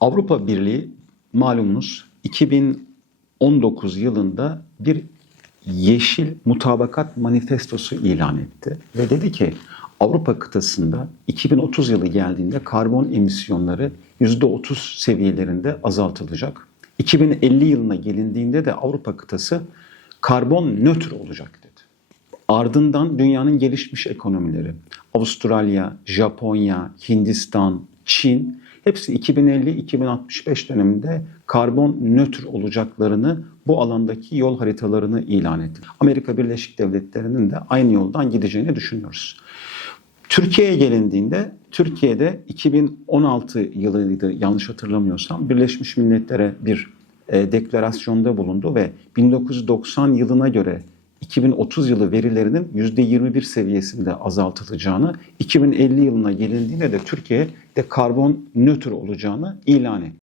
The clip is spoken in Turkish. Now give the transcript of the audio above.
Avrupa Birliği malumunuz 2019 yılında bir yeşil mutabakat manifestosu ilan etti ve dedi ki Avrupa kıtasında 2030 yılı geldiğinde karbon emisyonları %30 seviyelerinde azaltılacak. 2050 yılına gelindiğinde de Avrupa kıtası karbon nötr olacak dedi. Ardından dünyanın gelişmiş ekonomileri, Avustralya, Japonya, Hindistan, Çin hepsi 2050-2065 döneminde karbon nötr olacaklarını bu alandaki yol haritalarını ilan etti. Amerika Birleşik Devletleri'nin de aynı yoldan gideceğini düşünüyoruz. Türkiye'ye gelindiğinde Türkiye'de 2016 yılıydı yanlış hatırlamıyorsam Birleşmiş Milletler'e bir e, deklarasyonda bulundu ve 1990 yılına göre 2030 yılı verilerinin %21 seviyesinde azaltılacağını, 2050 yılına gelindiğinde de Türkiye de karbon nötr olacağını ilan etti.